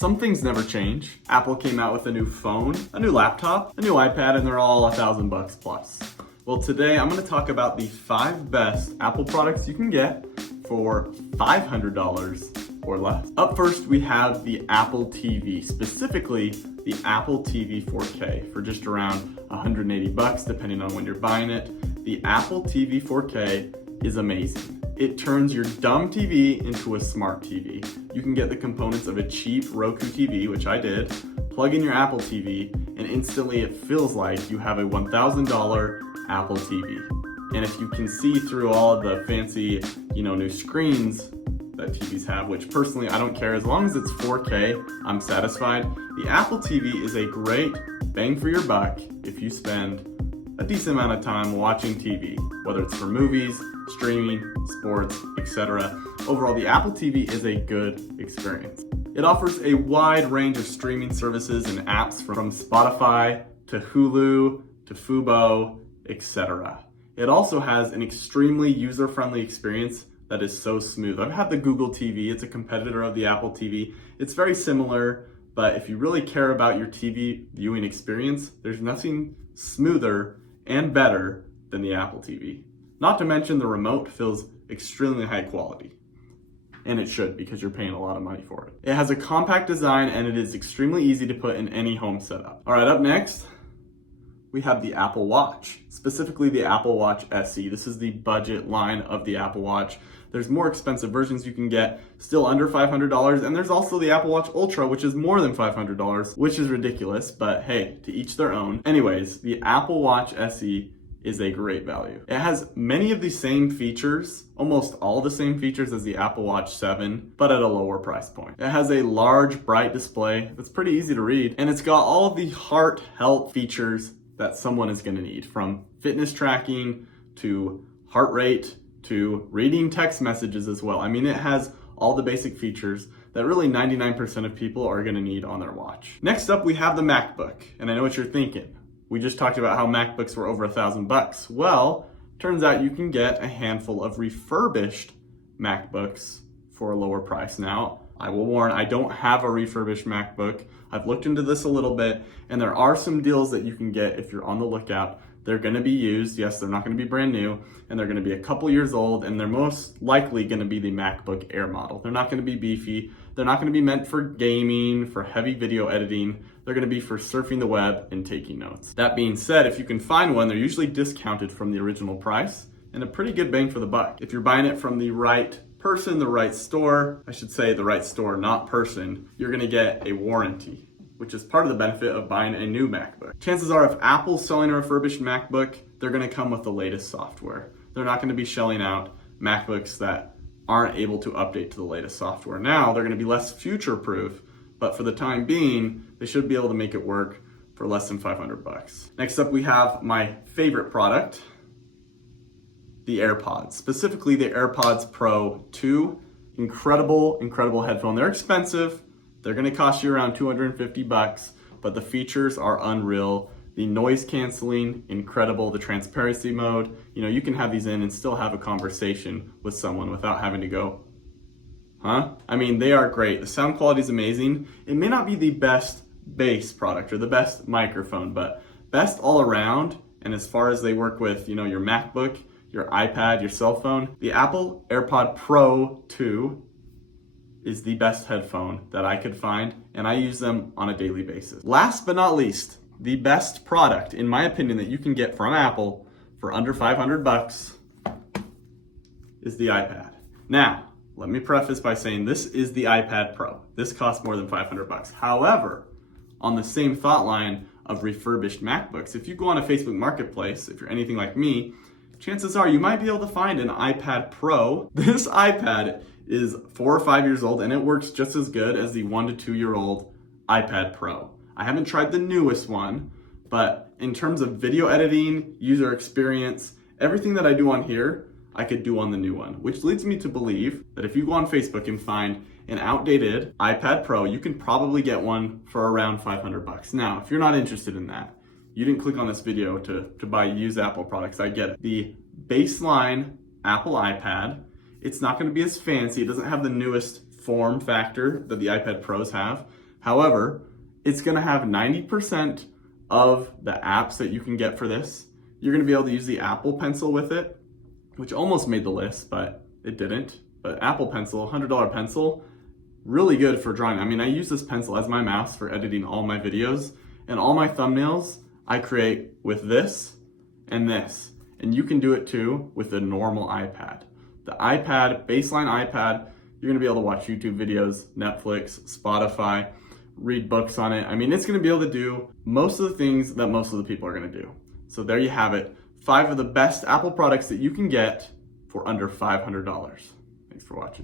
Some things never change. Apple came out with a new phone, a new laptop, a new iPad, and they're all $1,000 plus. Well, today I'm going to talk about the 5 best Apple products you can get for $500 or less. Up first, we have the Apple TV, specifically the Apple TV 4K for just around $180 depending on when you're buying it. The Apple TV 4K is amazing. It turns your dumb TV into a smart TV. You can get the components of a cheap Roku TV, which I did, plug in your Apple TV, and instantly it feels like you have a $1,000 Apple TV. And if you can see through all of the fancy, new screens that TVs have, which personally I don't care, as long as it's 4K, I'm satisfied. The Apple TV is a great bang for your buck if you spend a decent amount of time watching TV, whether it's for movies, streaming, sports, etc. Overall, the Apple TV is a good experience. It offers a wide range of streaming services and apps from Spotify to Hulu to Fubo, etc. It also has an extremely user-friendly experience that is so smooth. I've had the Google TV, it's a competitor of the Apple TV. It's very similar, but if you really care about your TV viewing experience, there's nothing smoother and better than the Apple TV. Not to mention the remote feels extremely high quality. And it should, because you're paying a lot of money for it. It has a compact design and it is extremely easy to put in any home setup. All right, up next, we have the Apple Watch, specifically the Apple Watch SE. This is the budget line of the Apple Watch. There's more expensive versions you can get, still under $500, and there's also the Apple Watch Ultra, which is more than $500, which is ridiculous, but hey, to each their own. Anyways, the Apple Watch SE is a great value. It has many of the same features, almost all the same features as the Apple Watch 7, but at a lower price point. It has a large, bright display that's pretty easy to read, and it's got all of the heart health features that someone is gonna need, from fitness tracking to heart rate to reading text messages as well. I mean, it has all the basic features that really 99% of people are gonna need on their watch. Next up, we have the MacBook, and I know what you're thinking. We just talked about how MacBooks were over $1,000. Well, turns out you can get a handful of refurbished MacBooks for a lower price. Now, I will warn, I don't have a refurbished MacBook. I've looked into this a little bit, and there are some deals that you can get if you're on the lookout. They're gonna be used, yes, they're not gonna be brand new, and they're gonna be a couple years old, and they're most likely gonna be the MacBook Air model. They're not gonna be beefy, they're not gonna be meant for gaming, for heavy video editing. They're gonna be for surfing the web and taking notes. That being said, if you can find one, they're usually discounted from the original price, and a pretty good bang for the buck. If you're buying it from the right person, the right store, I should say the right store, not person, you're gonna get a warranty, which is part of the benefit of buying a new MacBook. Chances are if Apple's selling a refurbished MacBook, they're gonna come with the latest software. They're not gonna be shelling out MacBooks that aren't able to update to the latest software. Now, they're gonna be less future-proof, but for the time being, they should be able to make it work for less than $500. Next up, we have my favorite product, the AirPods, specifically the AirPods Pro 2. Incredible headphone. They're expensive. They're gonna cost you around $250, but the features are unreal. The noise canceling, incredible. The transparency mode, you can have these in and still have a conversation with someone without having to go, huh? I mean, they are great. The sound quality is amazing. It may not be the best bass product or the best microphone, but best all around. And as far as they work with, your MacBook, your iPad, your cell phone, the Apple AirPod Pro 2 is the best headphone that I could find, and I use them on a daily basis. Last but not least, the best product, in my opinion, that you can get from Apple for under $500 is the iPad. Now, let me preface by saying this is the iPad Pro. This costs more than $500. However, on the same thought line of refurbished MacBooks, if you go on a Facebook Marketplace, if you're anything like me, chances are you might be able to find an iPad Pro. This iPad is 4 or 5 years old and it works just as good as the 1 to 2 year old iPad Pro. I haven't tried the newest one, but in terms of video editing, user experience, everything that I do on here, I could do on the new one, which leads me to believe that if you go on Facebook and find an outdated iPad Pro, you can probably get one for around $500. Now, if you're not interested in that, you didn't click on this video to buy used Apple products, I get it. The baseline Apple iPad, it's not gonna be as fancy, it doesn't have the newest form factor that the iPad Pros have, However, it's gonna have 90% of the apps that you can get for this. You're gonna be able to use the Apple Pencil with it, which almost made the list, but it didn't. But Apple Pencil, $100 pencil, really good for drawing. I mean, I use this pencil as my mouse for editing all my videos, and all my thumbnails I create with this and this. And you can do it too with a normal iPad. The iPad, baseline iPad, you're gonna be able to watch YouTube videos, Netflix, Spotify, read books on it. I mean, it's gonna be able to do most of the things that most of the people are gonna do. So there you have it. 5 of the best Apple products that you can get for under $500. Thanks for watching.